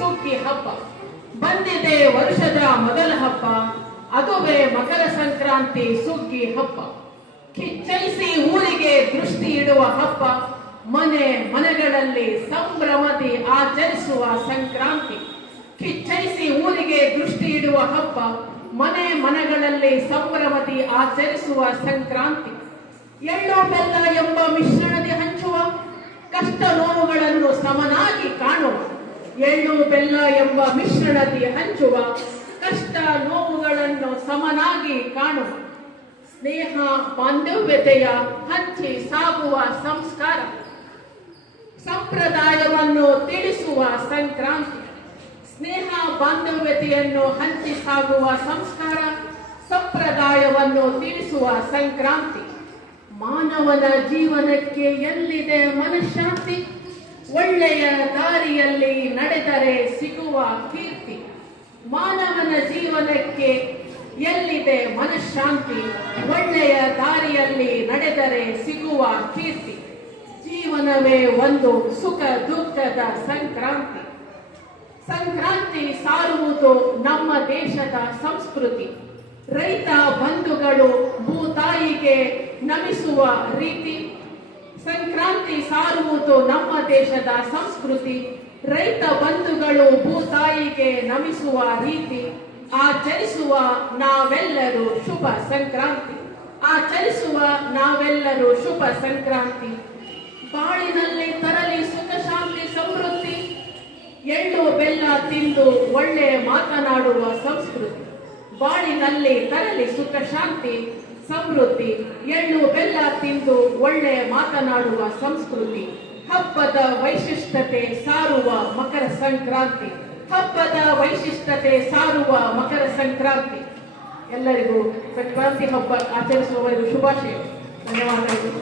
ಸುಗ್ಗಿ ಹಬ್ಬ. ಬಂದಿದೆ ವರ್ಷದ ಮೊದಲ ಹಬ್ಬ, ಅದುವೇ ಮಕರ ಸಂಕ್ರಾಂತಿ ಸುಗ್ಗಿ ಹಬ್ಬ. ಕಿಚ್ಚೈಸಿ ಊರಿಗೆ ದೃಷ್ಟಿ ಇಡುವ ಹಬ್ಬ, ಮನೆ ಮನೆಗಳಲ್ಲಿ ಸಂಭ್ರಮದಿ ಆಚರಿಸುವ ಸಂಕ್ರಾಂತಿ. ಕಿಚ್ಚೈಸಿ ಊರಿಗೆ ದೃಷ್ಟಿ ಇಡುವ ಹಬ್ಬ, ಮನೆ ಮನೆಗಳಲ್ಲಿ ಸಂಭ್ರಮದಿ ಆಚರಿಸುವ ಸಂಕ್ರಾಂತಿ. ಎಳ್ಳು ಬೆಲ್ಲ ಎಂಬ ಮಿಶ್ರಣದಿ ಹಂಚುವ, ಕಷ್ಟ ನೋವುಗಳನ್ನು ಸಮನಾಗಿ ಕಾಣುವ. ಎಳ್ಳು ಬೆಲ್ಲ ಎಂಬ ಮಿಶ್ರಣದಿ ಹಂಚುವ, ಕಷ್ಟ ನೋವುಗಳನ್ನು ಸಮನಾಗಿ ಕಾಣುವ. ಸ್ನೇಹ ಬಾಂಧವ್ಯತೆಯ ಹಂಚಿ ಸಾಗುವ ಸಂಸ್ಕಾರ, ಸಂಪ್ರದಾಯವನ್ನು ತಿಳಿಸುವ ಸಂಕ್ರಾಂತಿ. ಸ್ನೇಹ ಬಾಂಧವ್ಯತೆಯನ್ನು ಹಂಚಿ ಸಾಗುವ ಸಂಸ್ಕಾರ, ಸಂಪ್ರದಾಯವನ್ನು ತಿಳಿಸುವ ಸಂಕ್ರಾಂತಿ. ಮಾನವನ ಜೀವನಕ್ಕೆ ಎಲ್ಲಿದೆ ಮನಃಶಾಂತಿ, ಒಳ್ಳೆಯ ದಾರಿಯಲ್ಲಿ ನಡೆದರೆ ಸಿಗುವ ಕೀರ್ತಿ. ಮಾನವನ ಜೀವನಕ್ಕೆ ಎಲ್ಲಿದೆ ಮನಃಶಾಂತಿ, ಒಳ್ಳೆಯ ದಾರಿಯಲ್ಲಿ ನಡೆದರೆ ಸಿಗುವ ಕೀರ್ತಿ. ಜೀವನವೇ ಒಂದು ಸುಖ ದುಃಖದ ಸಂಕ್ರಾಂತಿ. ಸಂಕ್ರಾಂತಿ ಸಾರುವುದು ನಮ್ಮ ದೇಶದ ಸಂಸ್ಕೃತಿ. ರೈತ ಬಂಧುಗಳು ಭೂತಾಯಿಗೆ ನಮಿಸುವ ರೀತಿ. ಸಂಕ್ರಾಂತಿ ಸಾರುವುದು ನಮ್ಮ ದೇಶದ ಸಂಸ್ಕೃತಿ. ರೈತ ಬಂಧುಗಳು ಭೂತಾಯಿಗೆ ನಮಿಸುವ ರೀತಿ. ಆಚರಿಸುವ ನಾವೆಲ್ಲರೂ ಶುಭ ಸಂಕ್ರಾಂತಿ. ಆಚರಿಸುವ ನಾವೆಲ್ಲರೂ ಶುಭ ಸಂಕ್ರಾಂತಿ. ಬಾಳಿನಲ್ಲಿ ತರಲಿ ಸುಖ ಶಾಂತಿ ಸಮೃದ್ಧಿ, ಎಳ್ಳು ಬೆಲ್ಲ ತಿಂದು ಒಳ್ಳೆ ಮಾತನಾಡುವ ಸಂಸ್ಕೃತಿ. ಬಾಳಿನಲ್ಲಿ ತರಲಿ ಸುಖ ಶಾಂತಿ ಸಮೃದ್ಧಿ, ಎಳ್ಳು ಬೆಲ್ಲ ತಿಂದು ಒಳ್ಳೆ ಮಾತನಾಡುವ ಸಂಸ್ಕೃತಿ. ಹಬ್ಬದ ವೈಶಿಷ್ಟ್ಯತೆ ಸಾರುವ ಮಕರ ಸಂಕ್ರಾಂತಿ. ಹಬ್ಬದ ವೈಶಿಷ್ಟ್ಯತೆ ಸಾರುವ ಮಕರ ಸಂಕ್ರಾಂತಿ. ಎಲ್ಲರಿಗೂ ಸಂಕ್ರಾಂತಿ ಹಬ್ಬ ಆಚರಿಸುವವರಿಗೂ ಶುಭಾಶಯ. ಧನ್ಯವಾದಗಳು.